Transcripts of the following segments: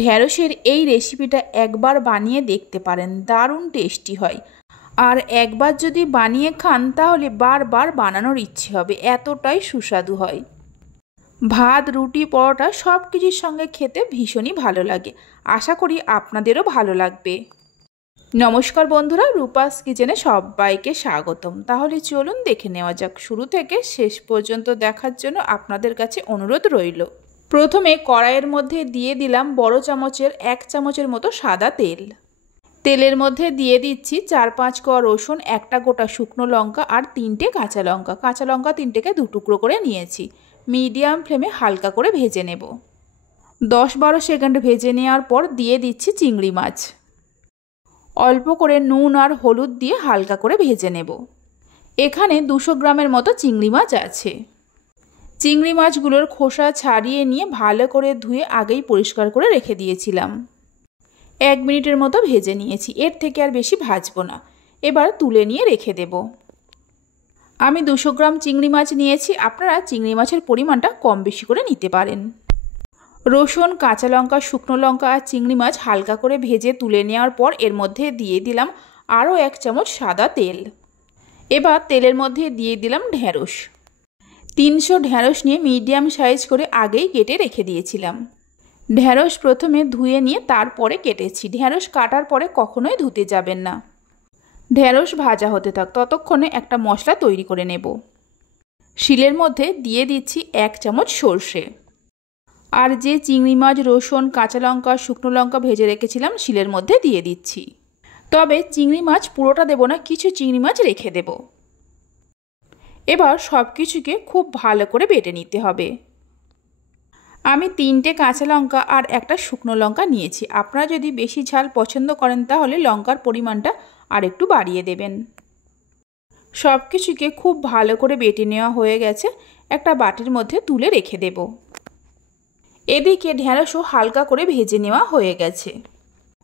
ঢ্যাঁড়সের এই রেসিপিটা একবার বানিয়ে দেখতে পারেন, দারুণ টেস্টি হয়। আর একবার যদি বানিয়ে খান তাহলে বারবার বানানোর ইচ্ছে হবে, এতটাই সুস্বাদু হয়। ভাত, রুটি, পরোটা সব কিছুর সঙ্গে খেতে ভীষণই ভালো লাগে। আশা করি আপনাদেরও ভালো লাগবে। নমস্কার বন্ধুরা, রূপাস কিচেনে সবাইকে স্বাগতম। তাহলে চলুন দেখে নেওয়া যাক। শুরু থেকে শেষ পর্যন্ত দেখার জন্য আপনাদের কাছে অনুরোধ রইল। প্রথমে কড়াইয়ের মধ্যে দিয়ে দিলাম বড় চামচের 1 চামচের মতো সাদা তেল। তেলের মধ্যে দিয়ে দিচ্ছি 4-5 কোয়া রসুন, একটা গোটা শুকনো লঙ্কা আর 3টে কাঁচা লঙ্কা। কাঁচা লঙ্কা 3টেকে 2 টুকরো করে নিয়েছি। মিডিয়াম ফ্লেমে হালকা করে ভেজে নেব। 10-12 সেকেন্ড ভেজে নেওয়ার পর দিয়ে দিচ্ছি চিংড়ি মাছ। অল্প করে নুন আর হলুদ দিয়ে হালকা করে ভেজে নেব। এখানে 200 গ্রামের মতো চিংড়ি মাছ আছে। চিংড়ি মাছগুলোর খোসা ছাড়িয়ে নিয়ে ভালো করে ধুয়ে আগেই পরিষ্কার করে রেখে দিয়েছিলাম। 1 মিনিটের মতো ভেজে নিয়েছি, এর থেকে আর বেশি ভাজবো না। এবার তুলে নিয়ে রেখে দেব। আমি 200 গ্রাম চিংড়ি মাছ নিয়েছি, আপনারা চিংড়ি মাছের পরিমাণটা কম বেশি করে নিতে পারেন। রসুন, কাঁচা লঙ্কা, শুকনো লঙ্কা আর চিংড়ি মাছ হালকা করে ভেজে তুলে নেওয়ার পর এর মধ্যে দিয়ে দিলাম আরও 1 চামচ সাদা তেল। এবার তেলের মধ্যে দিয়ে দিলাম ঢ্যাঁড়স। 300 ঢ্যাঁড়স নিয়ে মিডিয়াম সাইজ করে আগেই কেটে রেখে দিয়েছিলাম। ঢ্যাঁড়স প্রথমে ধুয়ে নিয়ে তারপরে কেটেছি। ঢ্যাঁড়স কাটার পরে কখনোই ধুতে যাবেন না। ঢ্যাঁড়স ভাজা হতে থাক, ততক্ষণে একটা মশলা তৈরি করে নেব। শিলের মধ্যে দিয়ে দিচ্ছি 1 চামচ সর্ষে। আর যে চিংড়ি মাছ, রসুন, কাঁচা লঙ্কা, শুকনো লঙ্কা ভেজে রেখেছিলাম শিলের মধ্যে দিয়ে দিচ্ছি। তবে চিংড়ি মাছ পুরোটা দেব না, কিছু চিংড়ি মাছ রেখে দেব। এবার সব কিছুকে খুব ভালো করে বেটে নিতে হবে। আমি 3টে কাঁচা লঙ্কা আর একটা শুকনো লঙ্কা নিয়েছি। আপনারা যদি বেশি ঝাল পছন্দ করেন তাহলে লঙ্কার পরিমাণটা আর একটু বাড়িয়ে দেবেন। সব কিছুকে খুব ভালো করে বেটে নেওয়া হয়ে গেছে, একটা বাটির মধ্যে তুলে রেখে দেব। এদিকে ঢ্যাঁড়সও হালকা করে ভেজে নেওয়া হয়ে গেছে।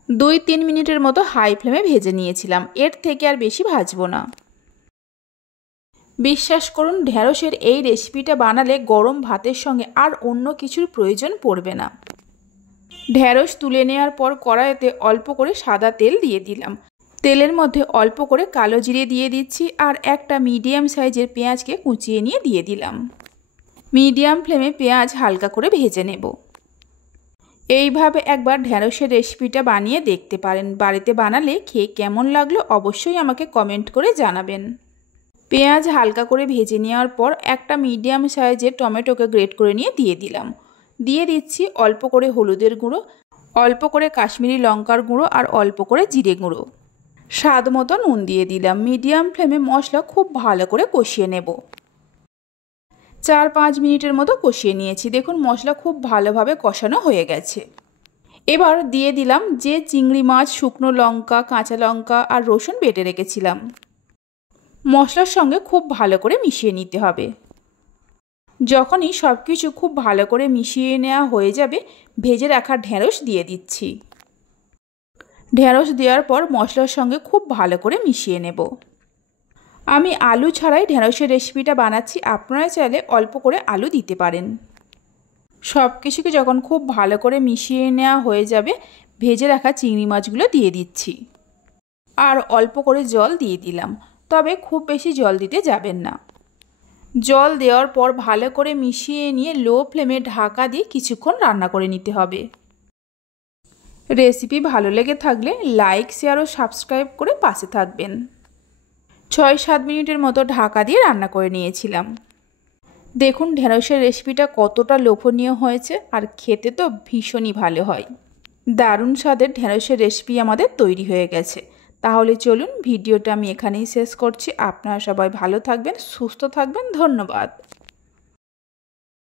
2-3 মিনিটের মতো হাই ফ্লেমে ভেজে নিয়েছিলাম, এর থেকে আর বেশি ভাজবো না। বিশ্বাস করুন, ঢ্যাঁড়সের এই রেসিপিটা বানালে গরম ভাতের সঙ্গে আর অন্য কিছুর প্রয়োজন পড়বে না। ঢ্যাঁড়স তুলে নেওয়ার পর কড়াইতে অল্প করে সাদা তেল দিয়ে দিলাম। তেলের মধ্যে অল্প করে কালো জিরে দিয়ে দিচ্ছি আর একটা মিডিয়াম সাইজের পেঁয়াজকে কুচিয়ে নিয়ে দিয়ে দিলাম। মিডিয়াম ফ্লেমে পেঁয়াজ হালকা করে ভেজে নেব। এইভাবে একবার ঢ্যাঁড়সের রেসিপিটা বানিয়ে দেখতে পারেন। বাড়িতে বানালে খেয়ে কেমন লাগলো অবশ্যই আমাকে কমেন্ট করে জানাবেন। পেঁয়াজ হালকা করে ভেজে নেওয়ার পর একটা মিডিয়াম সাইজের টমেটোকে গ্রেট করে নিয়ে দিয়ে দিলাম। দিয়ে দিচ্ছি অল্প করে হলুদের গুঁড়ো, অল্প করে কাশ্মীরি লঙ্কার গুঁড়ো আর অল্প করে জিরে গুঁড়ো। স্বাদ মতো নুন দিয়ে দিলাম। মিডিয়াম ফ্লেমে মশলা খুব ভালো করে কষিয়ে নেব। 4-5 মিনিটের মতো কষিয়ে নিয়েছি। দেখুন মশলা খুব ভালোভাবে কষানো হয়ে গেছে। এবার দিয়ে দিলাম যে চিংড়ি মাছ, শুকনো লঙ্কা, কাঁচা লঙ্কা আর রসুন বেটে রেখেছিলাম। মশলার সঙ্গে খুব ভালো করে মিশিয়ে নিতে হবে। যখনই সব কিছু খুব ভালো করে মিশিয়ে নেওয়া হয়ে যাবে, ভেজে রাখা ঢ্যাঁড়স দিয়ে দিচ্ছি। ঢ্যাঁড়স দেওয়ার পর মশলার সঙ্গে খুব ভালো করে মিশিয়ে নেব। আমি আলু ছাড়াই ঢ্যাঁড়সের রেসিপিটা বানাচ্ছি, আপনারা চাইলে অল্প করে আলু দিতে পারেন। সব কিছুকে যখন খুব ভালো করে মিশিয়ে নেওয়া হয়ে যাবে, ভেজে রাখা চিংড়ি মাছগুলো দিয়ে দিচ্ছি। আর অল্প করে জল দিয়ে দিলাম, তবে খুব বেশি জল দিতে যাবেন না। জল দেওয়ার পর ভালো করে মিশিয়ে নিয়ে লো ফ্লেমে ঢাকা দিয়ে কিছুক্ষণ রান্না করে নিতে হবে। রেসিপি ভালো লেগে থাকলে লাইক, শেয়ার ও সাবস্ক্রাইব করে পাশে থাকবেন। 6-7 মিনিটের মতো ঢাকা দিয়ে রান্না করে নিয়েছিলাম। দেখুন ঢ্যাঁড়সের রেসিপিটা কতটা লোভনীয় হয়েছে আর খেতে তো ভীষণই ভালো হয়। দারুণ স্বাদের ঢ্যাঁড়সের রেসিপি আমাদের তৈরি হয়ে গেছে। তাহলে চলুন ভিডিওটা আমি এখানেই শেষ করছি। আপনারা সবাই ভালো থাকবেন, সুস্থ থাকবেন। ধন্যবাদ।